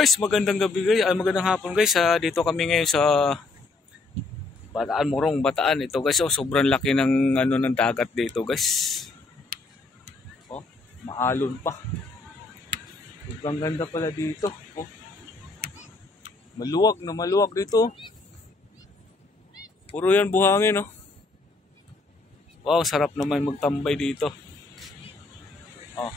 Guys, magandang gabi guys, magandang hapon guys. Dito kami ngayon sa Bataan, Morong Bataan. Ito guys, oh, sobrang laki ng ng dagat dito guys. Oh, maalon pa. Sobrang ganda pala dito. Oh. Maluwag na maluwag dito. Puro yan buhangin, oh. Wow, sarap naman magtambay dito. Oh.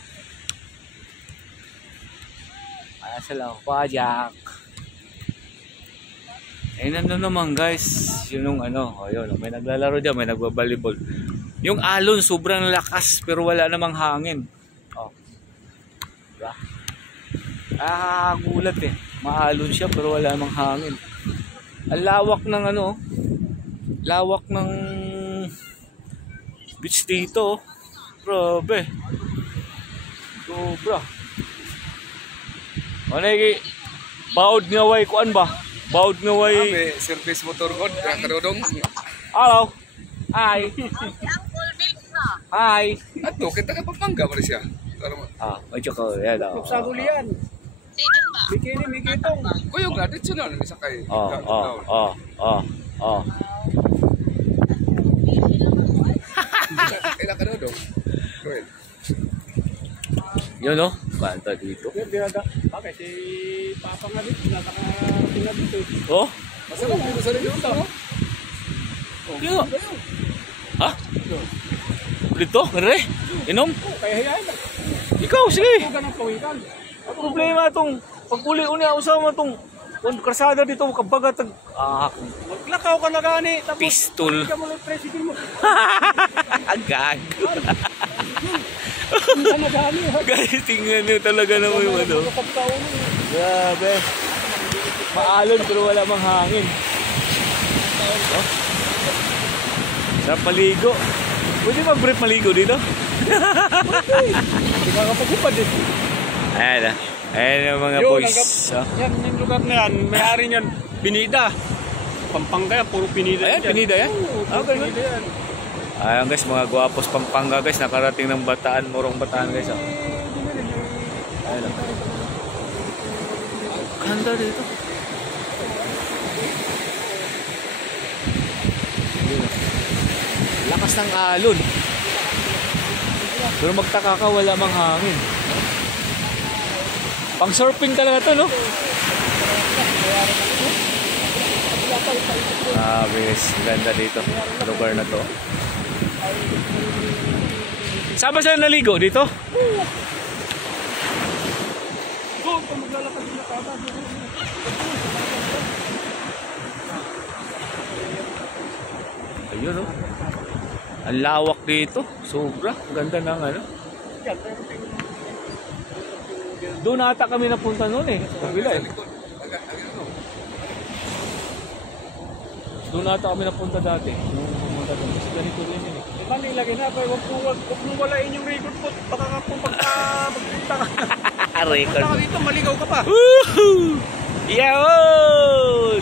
Salamat pa, Jack. Ayun na naman guys. Yun yung yun, may naglalaro dyan, may nagbabalibol. Yung alon sobrang lakas pero wala namang hangin. Oh. Diba? Gulat eh. Maalon siya pero wala namang hangin. Ang lawak ng lawak ng beach dito. Grabe. Sobra. Manay baod nga way kuan ba? Baod nga way service motor god kadodong. Hello. Hi. Hi. Ato kita ka Pampanga pa siya. Medyo ko yan daw. Sa gulian. Bikini mikitong. Kuyo ga dito na ni sakay. Kailan kadodong. Kuel. Yun no, banta dito. Bakit si Papa nga dito, naka dito. Oh? Masarap dito sa rin dito. Kaya. Ha? Dito, ngere? Inom? Kaya hayaan. Ikaw, sige. Ganang pawikan. Ang problema itong pag-uli unya usama itong karsada dito, kabagat. Maglakaw ka na gani. Pistol. Ikaw mo lang president mo. Agag. Guys, tingnan nyo talaga naman yung Grabe. Maalon pero wala mang hangin. Oh. Sarap maligo. Pwede mag-brief maligo dito? Hindi ka kapagupad eh. Ayan na. Ayan yung mga boys. Yan yung lugar na yan. May-ari niyan. Pinida. Pampanga yan. Puro Pinida. Ayan, Pinida yan? Okay, Pinida yan. Ayan guys, mga guwapos Pampanga guys. Nakarating ng Bataan, Morong Bataan guys. Oh. Ayan. Ganda dito. Lakas ng alon. Pero magtaka ka, wala mang hangin. Pang surfing talaga to, no? Guys, ganda dito. Lugar na to. Saan ba sila naligo? Dito? Ayun, no? Ang lawak dito. Sobra. Ganda ng Doon ata kami napunta noon eh. Kabila eh. Doon ata kami napunta dati. Nung pumunta doon. Kasi ganito rin yun eh. Diba nilagay na? Huwag mo walain yung record po. Baka ka po magpunta ka. Record. Punta ka dito, maligaw ka pa. Woohoo! Yo!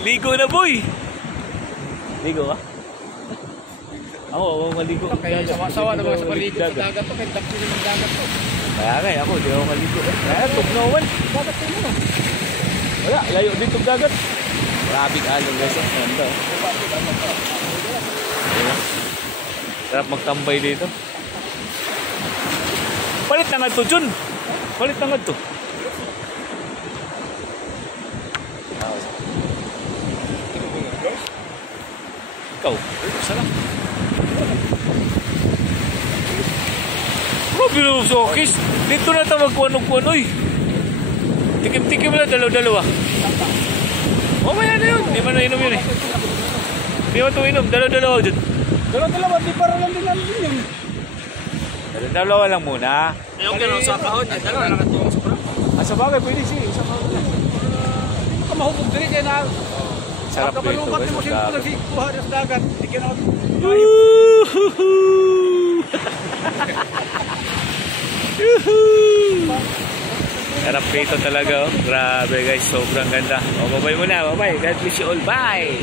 Ligo na boy! Ligo ka? Ako, maligo. Kaya sawa-sawa na mga sa maligo sa dagat to. Kaya dapin yung dagat to. Kaya nga, ako, di ako maligo. Kaya, tugnawan. Dagat to mo. Wala, layo dito dagat. Marabing along guys. Ganda. Sarap magtambay dito. Palit na nga ito, Jun. Palit na nga ito. Ikaw, sarap. Grabe na sa okis. Dito na ito magkuhan-kuhan. Uy, tikim-tikim na dalaw-dalawa. Mamaya na yun. Di ba na inom yun eh. Di ba ito inom? Dalaw-dalawa dyan. Dalaw-dalawa, di para lang din namin yun. Dalaw-dalawa lang muna. Yung gano'n sa pahod, dalawa lang ito. Sa bagay, pwede siya. Sa bagay lang. Hindi ka mahubog din kaya na. Sarap dito. Pagkapalukat mo siya kung nagkuha sa dagat. Hindi ka na. Sarap dito talaga. Oh. Grabe guys, sobrang ganda. O, babay muna, babay. God bless you all. Bye!